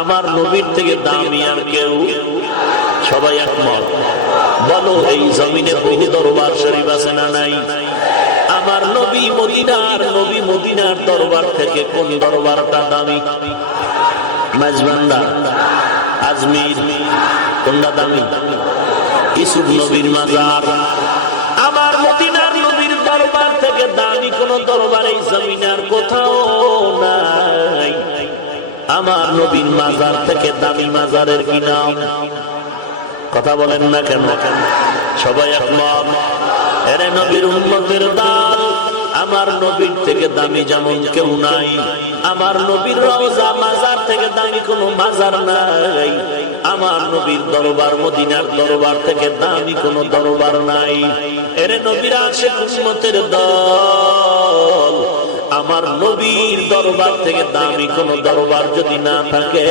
আমার নবীর থেকে দামি আর কেউ? সবাই একমত। বলো, এই জমিনে বহু দরবার শরীফ আছে না নাই? আমার নবী মদিনার নবী মদিনার দরবার থেকে কোন দরবারটা দামি? মাঝবান্ডা আজমির, কোনটা দামি? ইসুফ নবীর মাজার। আমার মদিনার নবীর দরবার থেকে দামি কোন দরবার এই জমিনার কোথাও নাই। আমার নবীর মাজার থেকে দামি মাজারের কি নাম কথা বলেন না কেন? কেন সবাই একমত? এরে নবীর উন্মতের দাল, আমার নবীর থেকে দামি যেমন কেউ নাই। আমার নবীর রওজা মাজার থেকে দামি কোনো মাজার নাই। আমার নবীর দরবার, মদিনার দরবার থেকে দামি কোনো দরবার নাই। এরে নবীর আসে উন্মতের দল আমার নবীর দরবার থেকে দামি কোন দরবার যদি না থাকে,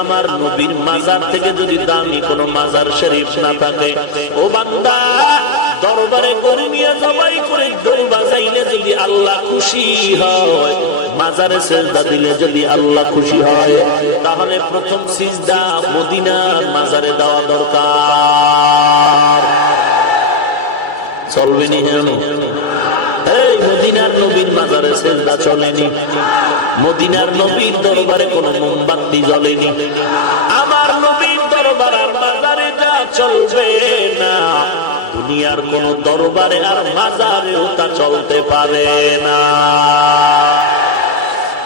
আমার নবীর মাজার থেকে যদি দামি কোন মাজার শরীফ না থাকে, ও বান্দা, দরবারে করে নিয়ে সবাই করে দোল বাজাইলে যদি আল্লাহ খুশি হয়, মাজারে সেজদা দিলে যদি আল্লাহ খুশি হয়, তাহলে প্রথম সিজদা মদিনার মাজারে দেওয়া দরকার। চলবে নি মদিনার নবীর মাজারে সেজদা চলেনি। মদিনার নবীর দরবারে কোন মোমবাতি জ্বলেনি। আমার নবীর দরবার আর মাজারে যা চলবে না, দুনিয়ার কোন দরবারে আর মাজারেও তা চলতে পারে না।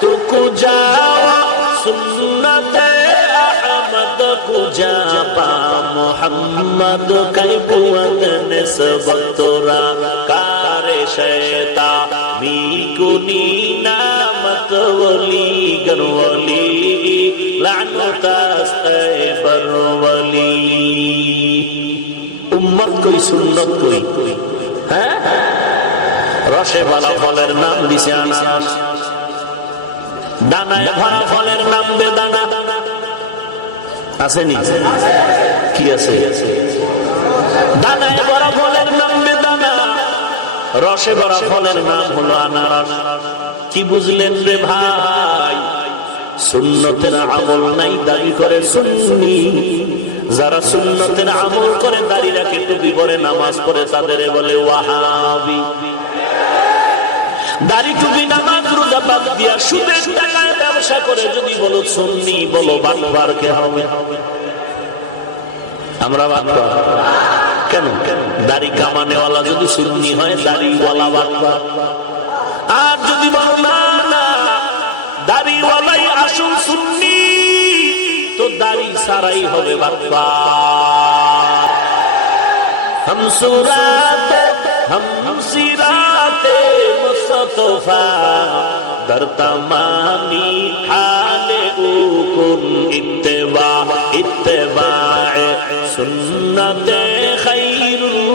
তুকু যাওয়া সুন্নতে মোহাম্মদ কৈবুয়ত নিসবত তোরা গরওলি লানতাস বরওলি উম্মত কই সুন্নত কই হ্যাঁ রসে বালা ফলের নাম দিছে আনারস দানায় ভরা ফলের নাম বেদানা আসেনি কি আছে দানায় রসে ভরা ফলের নাম হলো আনারস। কি বুঝলেন রে ভাই? সুন্নতের আমল নাই দাবি করে সুন্নি। যারা সুন্নতের আমল করে দাঁড়িয়ে রাখে টুপি করে নামাজ পড়ে তাদের বলে ওয়াহাবি। দাড়ি আমরা কেন কেন? দাড়ি কামানেওয়ালা যদি সুন্নি হয়, দাড়িওয়ালা বারবার আর যদি বলো না, দাড়িওয়ালাই সুন্নি, তো দাড়ি সারাই হবে বারবার হম সুরাতে হম সিরাতে মুস্তফা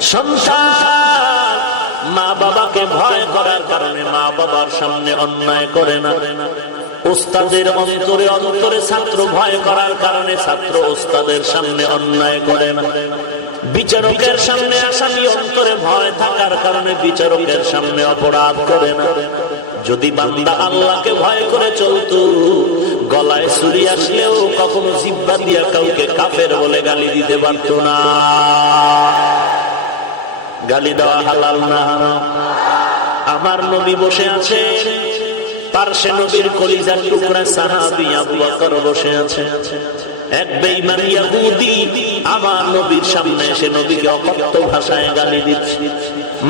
সংসার মা বাবাকে ভয় করার কারণে মা বাবার সামনে অন্যায় করে না। ওস্তাদের অন্তরে অন্তরে ছাত্র ভয় করার কারণে ছাত্র ওস্তাদের সামনে অন্যায় করে না। বিচারকের সামনে আসামি অন্তরে ভয় থাকার কারণে বিচারকের সামনে অপরাধ করে না। যদি বান্দা আল্লাহকে ভয় করে চলতো, গলায় ছুরি আসলেও কখনো জিব্বা দিয়া কাউকে কাফের বলে গালি দিতে পারতো না। গালি দেওয়া হালাল না। আমার নবী বসে আছে পার্শ্বে নবীর কলিজার টুকরা সাহাবি আবু বকর বসে আছে। এক বেঈমান ইহুদি আমার নবীর সামনে এসে নবীকে অকথ্য ভাষায় গালি দিচ্ছে।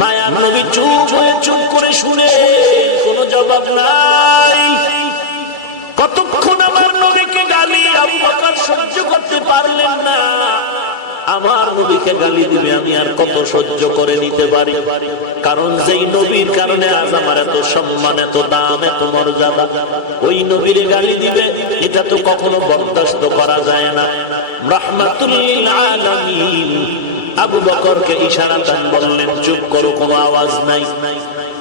মায়ার নবী চুপ হয়ে চুপ করে শুনে কোনো জবাব নাই। কতক্ষণ আমার নবীকে গালি আবু বকর সহ্য করতে পারলেন না। আমার নবীকে গালি দিবে, আমি আর কত সহ্য করে নিতে পারি? কারণ যেই নবীর কারণে আজ আমার এত সম্মান, এত দাম, এত মর্যাদা, ওই নবীরে গালি দিবে, এটা তো কখনো বরদাস্ত করা যায় না। আবু বকরকে ইশারাতান বললেন, চুপ করো, কোনো আওয়াজ নাই।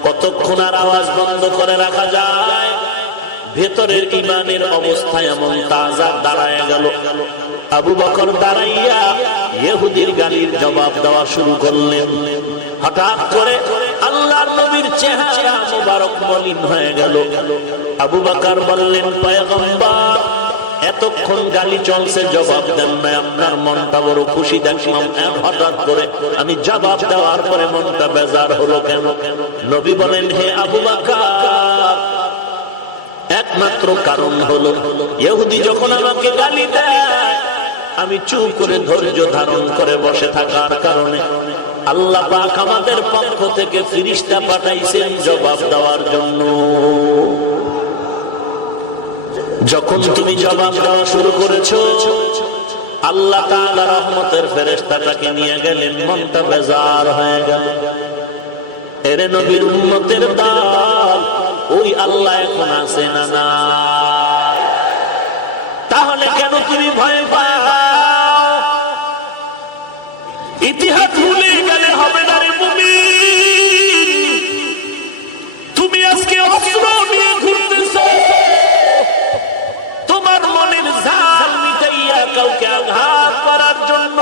কতক্ষণ আর আওয়াজ বন্ধ করে রাখা যায়? ভেতরের ইমানের অবস্থা এমন তাজা দাঁড়ায় গেল। আবু বকর দাঁড়াইয়া ইহুদির গালির জবাব দেওয়া শুরু করলেন। হঠাৎ করে আল্লাহর নবীর চেহারা মোবারক মলিন হয়ে গেল। আবু বকর বললেন, পয়গম্বর, এতক্ষণ গালি চলছে, জবাব দেন আপনার মনটা বড় খুশি দেখলাম। হঠাৎ করে আমি জবাব দেওয়ার পরে মনটা বেজার হলো কেন? নবী বলেন, হে আবু একমাত্র কারণ হলো ইহুদি যখন আমাকে গালি দেয় আমি চুপ করে ধৈর্য ধারণ করে বসে থাকার কারণে আল্লাহ পাক আমাদের পক্ষ থেকে ফিরিস্তা পাঠাইছেন জবাব দেওয়ার জন্য। যখন তুমি জবাব দেওয়া শুরু করেছ, আল্লাহ তাআলা রহমতের ফেরেশতাটাকে নিয়ে গেলেন, মনটা বেজার হয়ে গেল। এরে নবীর উম্মতের দল ওই আল্লাহ এখন আছে না না তাহলে কেন তুমি ভয় পাও ইতিহাস ভুলে গেলে হবে না রে মুমিন তুমি আজকে অস্ত্র নিয়ে ঘুরতেছো। তোমার মনের ঝাল মিটাইয়া কাউকে আঘাত করার জন্য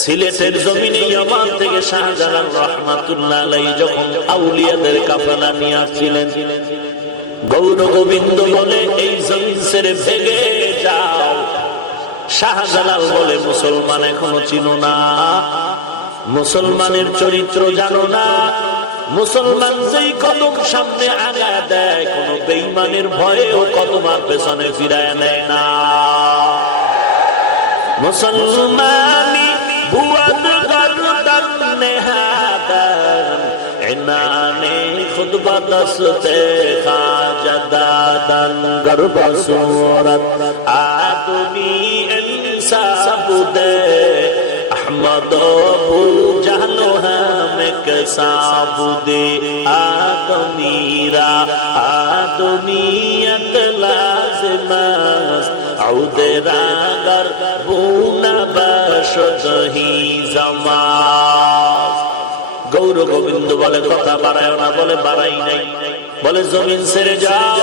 সিলেটের জমিনে ইয়ামান থেকে শাহজালাল রহমাতুল্লাহ আলাই যখন আউলিয়াদের কাফেলা নিয়ে আসছিলেন গৌর গোবিন্দ বলে, এই জমিন ছেড়ে ভেগে যাও। শাহজালাল বলে মুসলমান এখনও চিনো না। মুসলমানের চরিত্র জানো না। মুসলমান যেই কদম সামনে আগা দেয়, কোন বেইমানের ভয়েও কদমার পেছনে ফিরায় নেয় না। মুসলমানি বুয়াদ গর্দন নেহাদান এনানে গর্ব সুরত আদমি دے احمد بھول جانو ہم کساب دے آدمیرا آدمیت لازم است عود راگر بھونا باشد ہی زمان গৌর গোবিন্দ বলে কথা বাড়ায় না বলে বাড়াই নাই বলে, জমিন ছেড়ে যাও।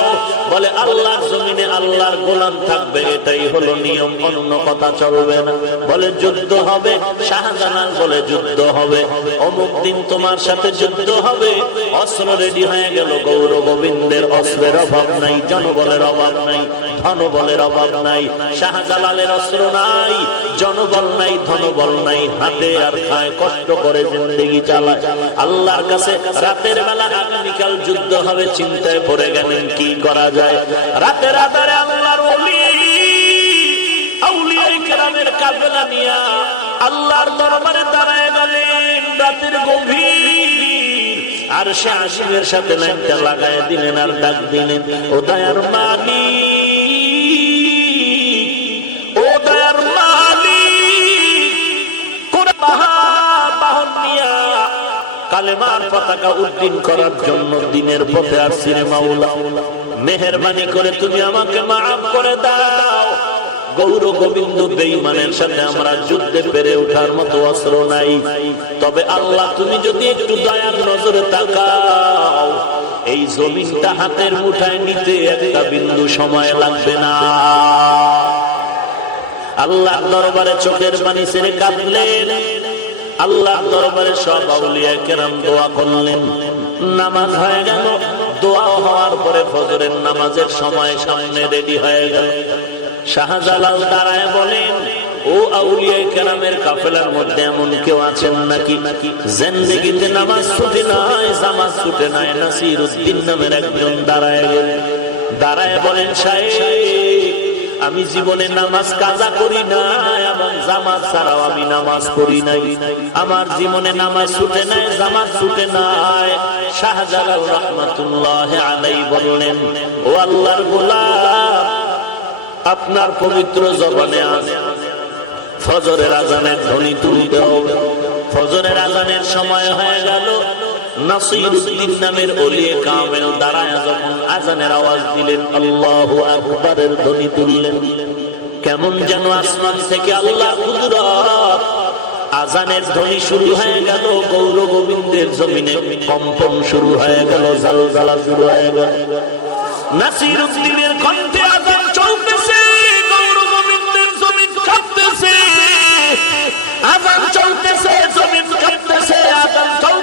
বলে, আল্লাহর জমিনে আল্লাহর গোলাম থাকবে, এটাই হলো নিয়ম, অন্য কথা চলবে না। বলে, যুদ্ধ হবে। শাহজাহান বলে, যুদ্ধ হবে। অমুক দিন তোমার সাথে যুদ্ধ হবে। অস্ত্র রেডি হয়ে গেল গৌর গোবিন্দের অস্ত্রের অভাব নাই জনবলের অভাব নাই। ধনবলের অভাব নাই, শাহজালালের অস্ত্র নাই, জনবল নাই, ধনবল নাই, হাতে আর খায়, কষ্ট করে জিন্দগি চালায়। আল্লাহর কাছে রাতের বেলা আগামীকাল যুদ্ধ হবে, চিন্তায় পড়ে গেলেন, কি করা যায়? রাতের আধারে আল্লাহর গভীর। আর সে আসিমের সাথে লাইনটা লাগায় দিলেন আর ডাক দিলেন, ও দয়ার মালিক কালেমার পতাকা উদ্দিন করার জন্য দিনের পথে আসছিল মাওলা মেহরবানি করে তুমি আমাকে মাফ করে দাও। গৌর গোবিন্দ বেইমানের সাথে আমরা যুদ্ধে পেরে ওঠার মতো অস্ত্র নাই। তবে আল্লাহ, তুমি যদি একটু দয়ার নজরে তাকাও, এই জমিনটা হাতের মুঠায় নিতে একটা বিন্দু সময় লাগবে না। আল্লাহ দরবারে চোখের পানি ছেড়ে কাঁদলেন। আল্লাহ দরবারে সব আউলিয়া কেরাম দোয়া করলেন। নামাজ হয়ে গেল। দোয়া হওয়ার পরে ফজরের নামাজের সময় সামনে রেডি হয়ে গেল। শাহজালাল দাঁড়ায় বলেন, ও আউলিয়া কেরামের কাফেলার মধ্যে এমন কেউ আছেন নাকি? নাকি জেন্দেগিতে নামাজ ছুটে নাই জামাজ ছুটে নাই। নাসির উদ্দিন নামের একজন দাঁড়ায় গেলেন। দাঁড়ায় বলেন, সাহেব আমি জীবনে নামাজ কাজা করি নাই এবং জামাত ছাড়াও আমি নামাজ পড়ি নাই। আমার জীবনে নামাজ ছুটে নাই, জামাত ছুটে নাই। শাহজালাল রহমাতুল্লাহ আলাই বললেন, ও আল্লাহর গোলাম, আপনার পবিত্র জবানে আছে ফজরের আজানের ধ্বনি তুলতে হবে ফজরের আজানের সময় হয়ে গেল কেমন যেন আসমান থেকে আল্লাহ আজানের ধ্বনি শুরু হয়ে গেল, গৌর গোবিন্দের জমিনে। কম্পন শুরু হয়ে গেল, জালজালা শুরু হয়ে গেল। আজান চলতেছে জমিন কাঁপতেছে। আজান চলতেছে আজান চলতেছে।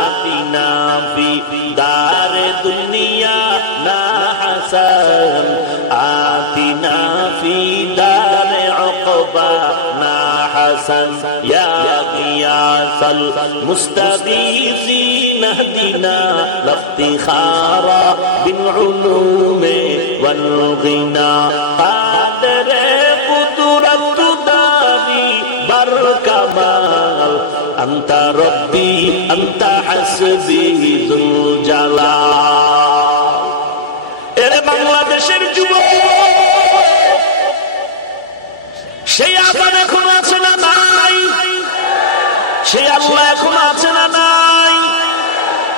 حسن آتنا في دار عقبانا حسن يا غياث المستغيثين اهدنا لافتخارا بالعلوم والغنى قادر قدرة داري بركمال أنت رب সেই এখন আছে না নাই? সেই আল্লাহ এখন আছে না নাই?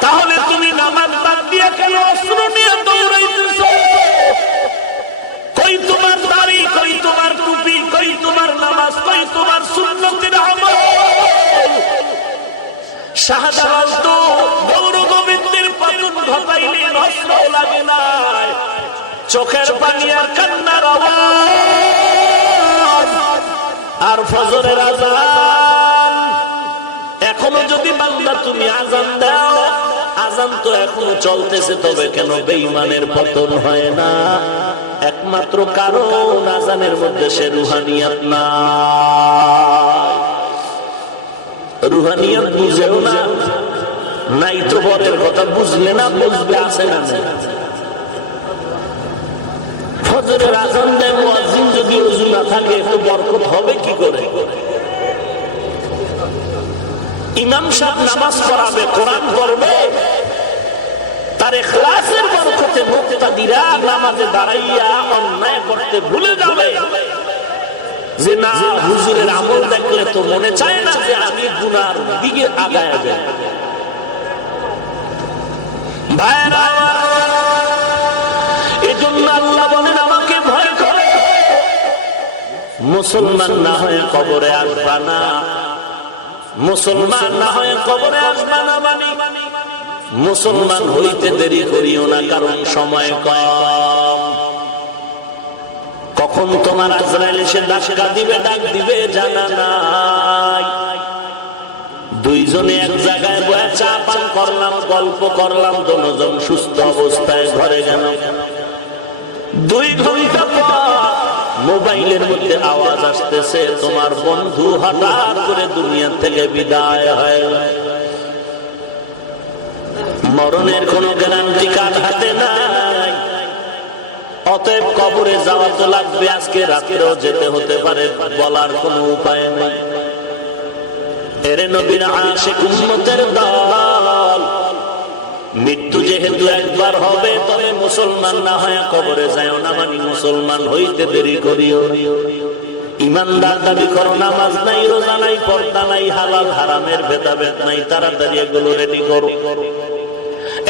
তাহলে তুমি নামাজ বাদ দিয়ে কেন অস্ত্র নিয়ে দৌড়াইতেছ? কই তোমার দাড়ি, কই তোমার টুপি, কই তোমার নামাজ, কই তোমার সুন্নতির আমল? শাহজালাল তো গৌর গোবিন্দের পতন ঘটাইলে নষ্ট লাগে না। চোখের পানি আর কান্নার আওয়াজ। আর ফজরের আজান এখনও যদি বান্দা তুমি আজান দাও আজান তো এখনও চলতেছে, তবে কেন বেঈমানের পতন হয় না? একমাত্র কারণ আজানের মধ্যে সে রুহানিয়াত না রুহানিয়াত বুঝেও না, নাই তো বরের কথা, বুঝলে না, বুঝবে, আছে না ফজরের আজান দেয় না থাকে তো বরকত হবে কি করে? ইমাম সাহেব নামাজ পড়াবে, কোরআন যাবে। যে না দেখলে মনে চায় না যে আমি দিকে ভাইরা এই মুসলমান না হয়ে কবরে আসবা না। মুসলমান না হয়ে কবরে আসবা না মুসলমান হইতে দেরি করিও না, কারণ সময় কম। কখন তোমার আজরাইল এসে দিবে ডাক দিবে, জানা নাই। দুইজনে এক জায়গায় বয়ে চা পান করলাম, গল্প করলাম, দুজন সুস্থ অবস্থায় ঘরে গেল। দুই ঘণ্টা পর মোবাইলের মধ্যে আওয়াজ আসতেছে, তোমার বন্ধু হঠাৎ করে দুনিয়া থেকে বিদায় হয়। মরণের কোন গ্যারান্টি কার হাতে নাই। অতএব কবরে যাওয়া তো লাগবে, আজকে রাতেও যেতে হতে পারে, বলার কোনো উপায় নেই। এরে নবীর আশেক উম্মতের দল। মৃত্যু যেহেতু একবার হবে, তবে মুসলমান না হয়, কবরে যায় না মানি, মুসলমান হইতে দেরি করিও। ইমানদার দাবি করো, নামাজ নাই, রোজা নাই, পর্দা নাই, হালাল, হারামের ভেদাভেদ নাই, তাড়াতাড়ি এগুলো রেডি করো।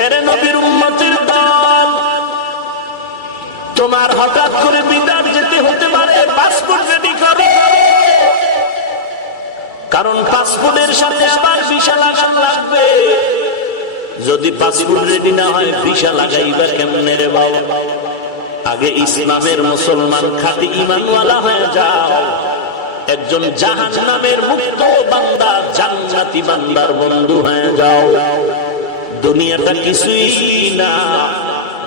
এরে নবীর উম্মতের দল, তোমার হঠাৎ করে বিদার যেতে হতে পারে, পাসপোর্ট রেডি করো। কারণ পাসপোর্টের সাথে আবার ভিসা লাগান লাগবে। যদি পাসপোর্ট রেডি না হয় ভিসা লাগাইবা কেমনে রে বাবা আগে ইসলামের মুসলমান খাটি ইমানওয়ালা হয়ে যাও। একজন জাহান নামের মুক্ত বান্দা, জান্নাতি বান্দার বন্ধু হয়ে যাও। দুনিয়াটা কিছুই না।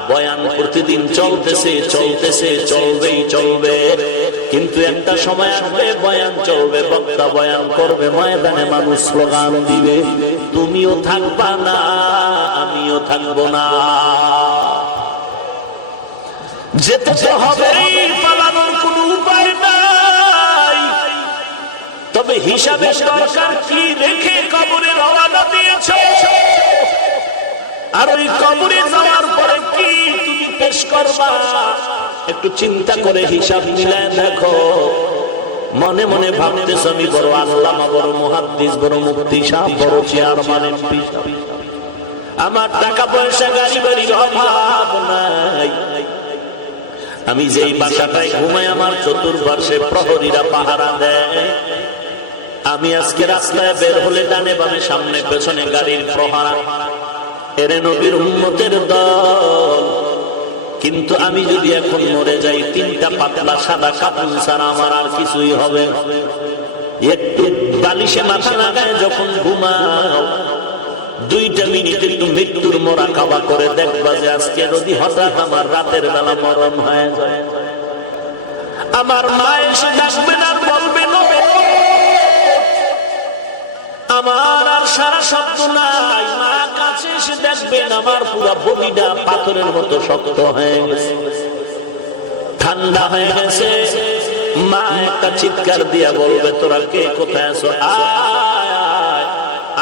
বয়ান প্রতিদিন চলতেছে চলতেছে, চলবেই চলবে। কিন্তু একটা সময় আসবে বয়ান চলবে, বক্তা বয়ান করবে, ময়দানে মানুষ স্লোগান দিবে, তুমিও থাকবা না, আমিও থাকব না। যেতে হবে পালানোর উপায় নাই। তবে হিসাবে কি রেখে কবরে দিয়েছ? আর ওই কবরে যাওয়ার পরে কি তুমি পেশ করবা? একটু চিন্তা করে হিসাব মিলায় দেখো। মনে মনে ভাবতেছ আমি বড় আল্লামা, বড় মহাদ্দিস, বড় মুক্তি সাহ বড় চেয়ারম্যান, এমপি। আমার টাকা পয়সা গাড়ি বাড়ির অভাব নাই। আমি যেই বাসাটায় ঘুমাই, আমার চতুর্পার্শ্বে প্রহরীরা পাহারা দেয়। আমি আজকে রাস্তায় বের হলে ডানে বামে সামনে পেছনে গাড়ির প্রহারা। এরে নবীর উন্মতের দল। কিন্তু আমি যদি এখন মরে যাই, তিনটা পাতলা সাদা কাপড় ছাড়া আমার আর কিছুই হবে। একটু বালিশে মাথা লাগায় যখন ঘুমাও, দুইটা মিনিট একটু মৃত্যুর মরা কাবা করে দেখবা যে আজকে যদি হঠাৎ আমার রাতের বেলা মরণ হয়ে যায় আমার মা এসে আমার আর সারা শব্দ নাই। মা কাছে এসে দেখবেন আমার পুরো বডিটা পাথরের মতো শক্ত হয়ে গেছে। ঠান্ডা হয়ে গেছে। মা একটা চিৎকার দিয়া বলবে, তোরা কে? কোথায় আছো?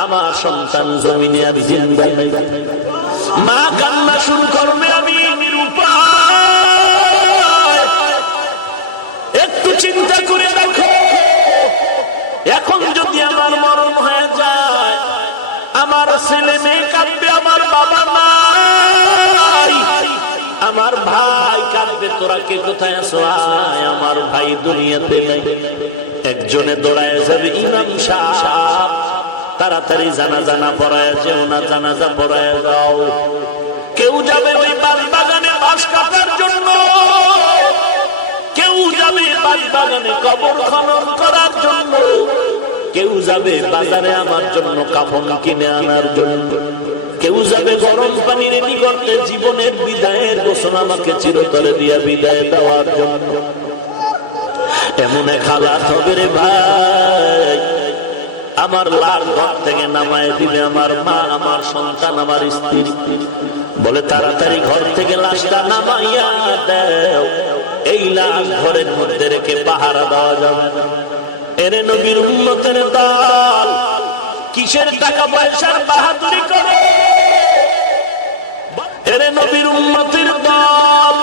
আমার সন্তান জমিনে আর মা কান্না শুরু করবে আমি। আমার ছেলে মেয়ে কাঁদবে, আমার বাবা নাই। আমার ভাই কাঁদবে, তোরা কে কোথায় আয়, আমার ভাই দুনিয়াতে নেই। একজনে দৌড়ায় যাবে, ইমাম সাহেব। তাড়াতাড়ি জানা জানা পড়ায় যেও না, জানাজা পড়ায় যাও। কেউ যাবে ওই বাগানে বাস কাটার জন্য। কেউ যাবে বাস বাগানে কবর খনন করার জন্য। কেউ যাবে বাজারে আমার জন্য কাফন কিনে আনার জন্য। কেউ যাবে গরম পানি রেডি করতে জীবনের বিদায়ের গোসল আমাকে চিরতরে দিয়া বিদায় দেওয়ার জন্য। এমন হালাত হবে রে ভাই। আমার লাল ঘর থেকে নামায় দিবে আমার মা, আমার সন্তান, আমার স্ত্রী। বলে, তাড়াতাড়ি ঘর থেকে লাশটা নামাইয়া দেও। এই লাশ ঘরের মধ্যে রেখে পাহারা দেওয়া যাবে। এরে নবীর দল কিসের টাকা পয়সার বাহাদুরি করে? নবীর দল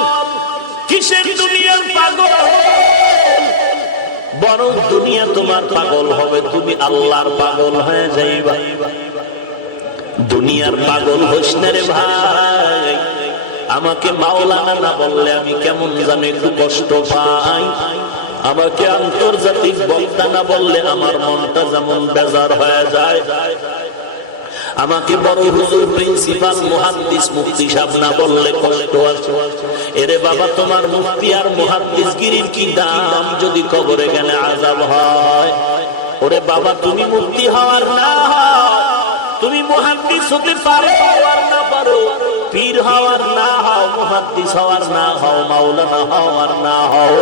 কিসের দুনিয়ার পাগল? দুনিয়া তোমার পাগল হবে, তুমি আল্লাহর পাগল হয়ে যাইবা। দুনিয়ার পাগল হোস রে ভাই। আমাকে মাওলানা না বললে আমি কেমন জানি একটু কষ্ট পাই। আমাকে আন্তর্জাতিক বক্তা না বললে আমার মনটা যেমন বেজার হয়ে যায়। আমাকে বড় হুজুর, প্রিন্সিপাল, মুহাদ্দিস, মুফতি সাহেব না বললে কষ্ট আছে। এরে বাবা, তোমার মুফতি আর মুহাদ্দিস গিরির কি দাম যদি কবরে গেলে আজাব হয়? ওরে বাবা, তুমি মুফতি হওয়ার না তুমি মুহাদ্দিস হতে পারো আর না পারো। পীর হওয়ার না হও, মুহাদ্দিস হওয়ার না হও, মাওলানা হওয়ার না হও।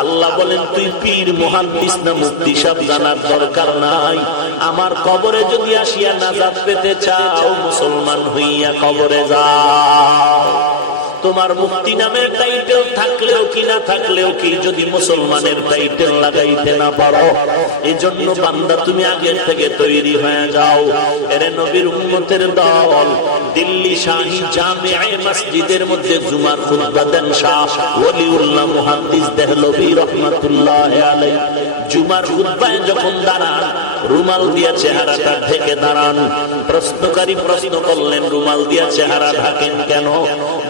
আল্লাহ বলেন, তুই পীর, মুহাদ্দিস না মুক্তি সব জানার দরকার নাই। আমার কবরে যদি আসিয়া নাজাত পেতে চাও, মুসলমান হইয়া কবরে যাও তোমার মুক্তি নামের টাইটেল থাকলেও কি না থাকলেও কি যদি মুসলমানের টাইটেল লাগাইতে না পারো? এই জন্য বান্দা, তুমি আগের থেকে তৈরি হয়ে যাও। এরে নবীর উম্মতের দল, দিল্লি শাহী জামে মসজিদের মধ্যে জুমার খুতবা দেন শাহ ওলিউল্লাহ মুহাদ্দিস দেহলভী রহমাতুল্লাহ আলাইহি। জুমার খুতবায় যখন দাঁড়ান রুমাল দিয়া চেহারাটা ঢেকে দাঁড়ান। প্রশ্নকারী প্রশ্ন করলেন, রুমাল দিয়া চেহারা ঢাকেন কেন?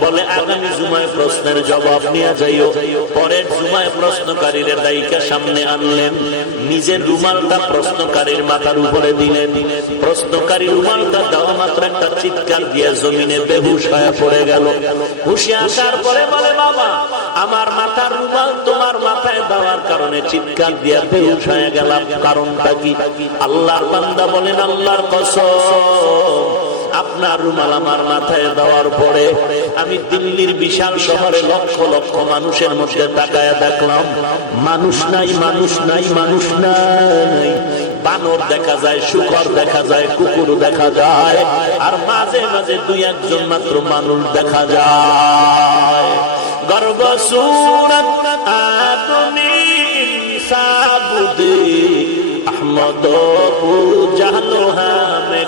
বলে, আগামী জুমায় প্রশ্নের জবাব নিয়ে যাইও। পরের জুমায় প্রশ্নকারীরা দায়িকা সামনে আনলেন। নিজের রুমালটা প্রশ্নকারীর মাথার উপরে দিলেন। প্রশ্নকারী রুমালটা দেওয়া মাত্র একটা চিৎকার দিয়ে জমিনে বেহুশ হয়ে পড়ে গেল। হুশে আসার পরে বলে, বাবা, আমার মাথার রুমাল তোমার মাথায় দেওয়ার কারণে চিৎকার দিয়ে বেহুশ হয়ে গেলাম। কারণটা কি? আল্লাহর বান্দা বলেন, আল্লাহর কসম। আপনার রুমাল আমার মাথায় দেওয়ার পরে আমি দিল্লির বিশাল শহরে লক্ষ লক্ষ মানুষের মধ্যে তাকায় দেখলাম, মানুষ নাই মানুষ নাই মানুষ নাই। বানর দেখা যায়, শুকর দেখা যায়, কুকুর দেখা যায়, আর মাঝে মাঝে দুই একজন মাত্র মানুষ দেখা যায়। গর্ব সুরত আহমদ জানো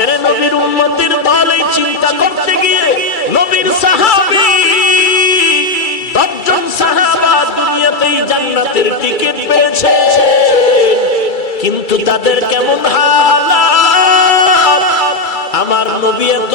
এরে নবীর উম্মতের দলে চিন্তা করতে গিয়ে নবীর সাহাবি, দশজন সাহাবা দুনিয়াতেই জান্নাতের টিকিট পেয়েছে। কিন্তু তাদের কেমন হালাত? আমার নবী এত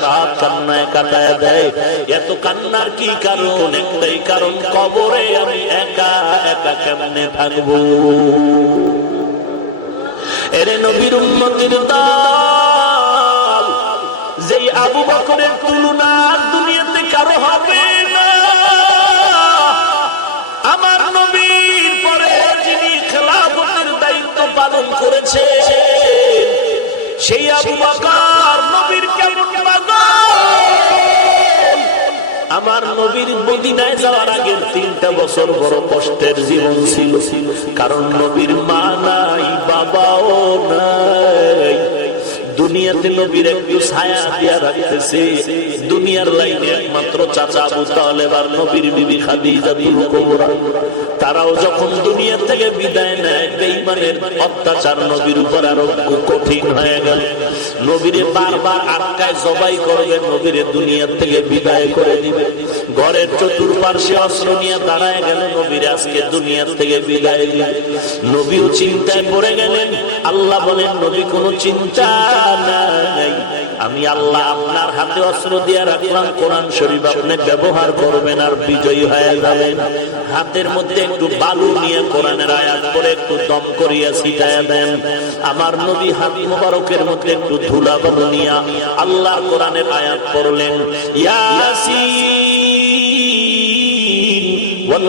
রাত কান্নায় কাটায় দেয়। এত কান্নার কি কারণ? একটাই কারণ, কবরে আমি একা একা কেমনে থাকব? এরে নবীর উন্নতির যেই আবু বকরের দুনিয়াতে কারও হবে না। আমার নবীর পরে যিনি খেলাফতের দায়িত্ব পালন করেছে সেই আবু বকর আমার নবীর মদিনায় যাওয়ার আগের তিনটা বছর বড় কষ্টের জীবন ছিল। কারণ নবীর মা নাই, বাবাও নাই। দুনিয়াতে নবীর একটু ছায়া দিয়া রাখতেছে। দুনিয়ার লাইনে একমাত্র চাচা আবু তালেব আর নবীর বিবি খাদিজা কুবরা। তারাও যখন দুনিয়া থেকে বিদায় নেয়, বেঈমানের অত্যাচার নবীর উপর আরও কঠিন হয়ে গেল। নবীরে বারবার আটকায় জবাই করবে, নবীরে দুনিয়া থেকে বিদায় করে দিবে। ঘরের চতুর্পার্শ্বে অস্ত্র নিয়ে দাঁড়ায় গেল নবীর আজকে দুনিয়া থেকে বিদায় দিবে। নবীও চিন্তায় পড়ে গেলেন আল্লাহ বলেন, নবী, কোনো চিন্তা নাই। আমি আল্লাহ আপনার হাতে অস্ত্র দিয়ে রাখলাম, কোরআন শরীফ আপনি ব্যবহার করবেন আর বিজয়ী হয়ে যাবেন। হাতের মধ্যে একটু বালু নিয়ে কোরআনের আয়াত করে একটু দম করিয়া ছিটাইয়া দেন। আমার নবী হাত মোবারকের মধ্যে একটু ধুলা বালু নিয়ে আল্লাহ কোরআনের আয়াত পড়লেন, ইয়াসিন ওয়াল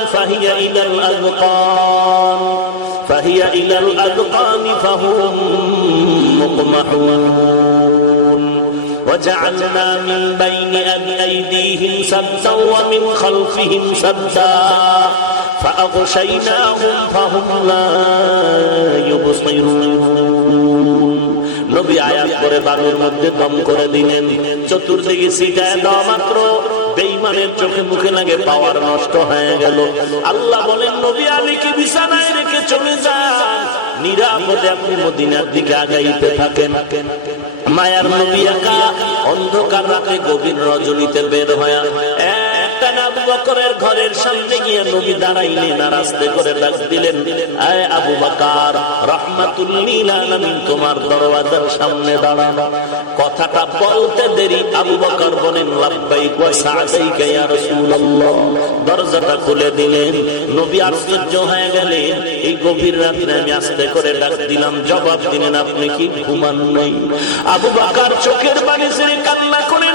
فهي إلى الأذقان فهي إلى الأذقان فهم مقمحون وجعلنا من بين أيديهم سدا ومن خلفهم سدا فأغشيناهم فهم لا يبصرون নবী আয়াত করে বালুর মধ্যে দম করে দিলেন চতুর্দিকে সিটায় দেওয়া মাত্র বেইমানের চোখে মুখে লাগে পাওয়ার নষ্ট হয়ে গেল। আল্লাহ বলেন, নবী আলীকে বিছানায় রেখে চলে যান? নিরাপদে আপনি মদিনার দিকে আগাইতে থাকেন। মায়ার নবী একা, অন্ধকার রাতে গভীর রজনীতে বের হয়ে আবু বকরের ঘরের সামনে গিয়ে নবী দাঁড়াইলেন আর আস্তে করে ডাক দিলেন, আয় আবু বকর আলামিন, তোমার দরওয়াজার সামনে দাঁড়ানো। কথাটা বলতে দেরি, আবু বকর বলেন, লাব্বাইক ওয়া ইয়া রাসূলুল্লাহ। দরজাটা খুলে দিলেন, নবী আশ্চর্য হয়ে গেলেন। এই গভীর রাতে আমি আস্তে করে ডাক দিলাম, জবাব দিলেন, আপনি কি ঘুমান নাই? আবু বকর চোখের পানি ছেড়ে কান্না করেন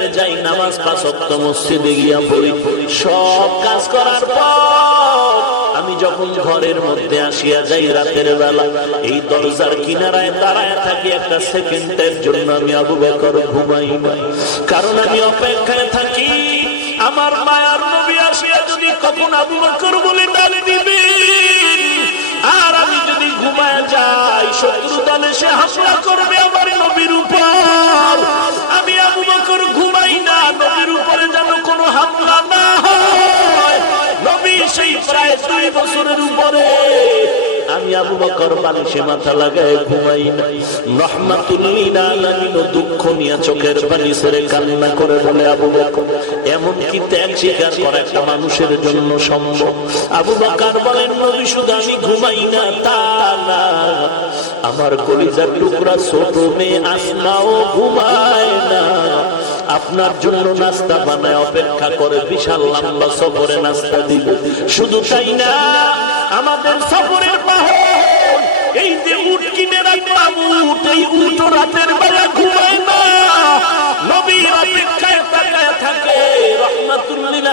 ময়দানে যাই, নামাজ পাঁচ ওয়াক্ত মসজিদে গিয়া পড়ি। সব কাজ করার পর আমি যখন ঘরের মধ্যে আসিয়া যাই রাতের বেলা, এই দরজার কিনারায় দাঁড়ায় থাকি একটা সেকেন্ডের জন্য আমি আবু বকর ঘুমাই না কারণ আমি অপেক্ষায় থাকি, আমার মায়ার নবী আসিয়া যদি কখন আবু বকর বলে ডাক দিবে, আর আমি যদি ঘুমায় যাই শত্রু দলে সে হামলা করবে আমার নবীর উপর। আবু বকর ঘুমাই না, নবীর উপরে যেন কোনো হামলা না হয়। নবী সেই প্রায় দুই বছরের উপরে। আমি আবু বকর বালিশে মাথা লাগায় ঘুমাই না। আলামিন দুঃখ নিয়ে চোখের পানি কান্না করে বলে আবু বকর এমন কি ত্যাগ স্বীকার করা একটা মানুষের জন্য সম্ভব? আবু বকর বলেন, নবী শুধু আমি ঘুমাই না, তা না। আমার কলিজার টুকরা ছোট মেয়ে আসনাও ঘুমায় না। আপনার জন্য নাস্তা বানায়, অপেক্ষা করে বিশাল লম্বা সফরে নাস্তা দিব। শুধু তাই না, আমাদের সফরের পাহাড় এই যে উট কিনে রাখলাম এই রাতের বেলা ঘুমায় না। অপেক্ষায় থাকে, রহমাতুল্লিল